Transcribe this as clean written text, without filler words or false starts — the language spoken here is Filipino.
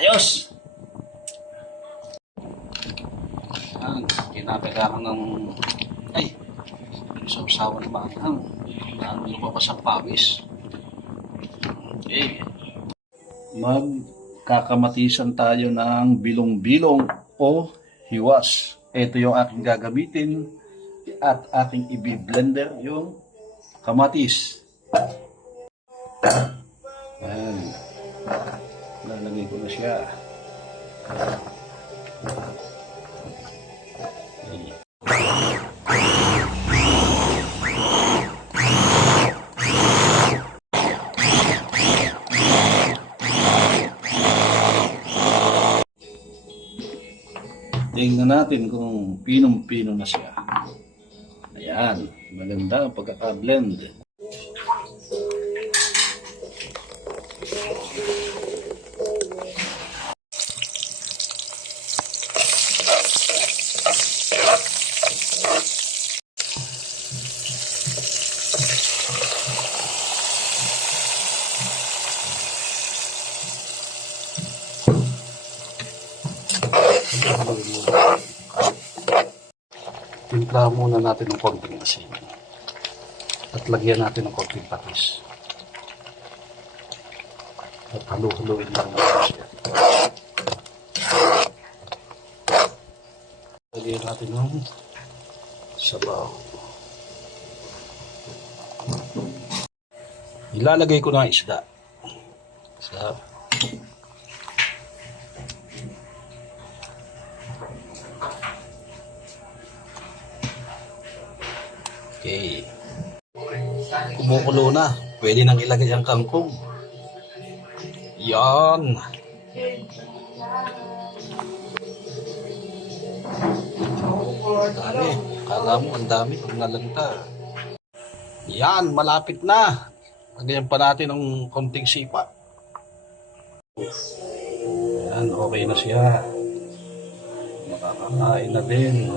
Ayos! Ang kinakailangan ng... Ay! Sawa-sawa na ba? Ang lumabas ang pawis. Okay. Magkakamatisan tayo ng bilong-bilong o hiwas. Ito yung aking gagamitin at ating i-blender yung kamatis. Ayan. Lalagay ko na siya. Okay. Tingnan natin kung pinong-pino na siya. Ayan, maganda ang pagkaka-blend. Timpla muna natin ng konting asin at lagyan natin ng konting patis at halu-haluin lang natin siya. Lagyan natin ng sabaw. Ilalagay ko na ang isda. Okay. Kumukulo na. Pwede nang ilagay ang kangkong. Yan. Dami. Kala mo ang dami. Ang nalanta. Yan. Malapit na. Lagyan pa natin ng konting sipa. Yan. Okay na siya. Makakakain na din.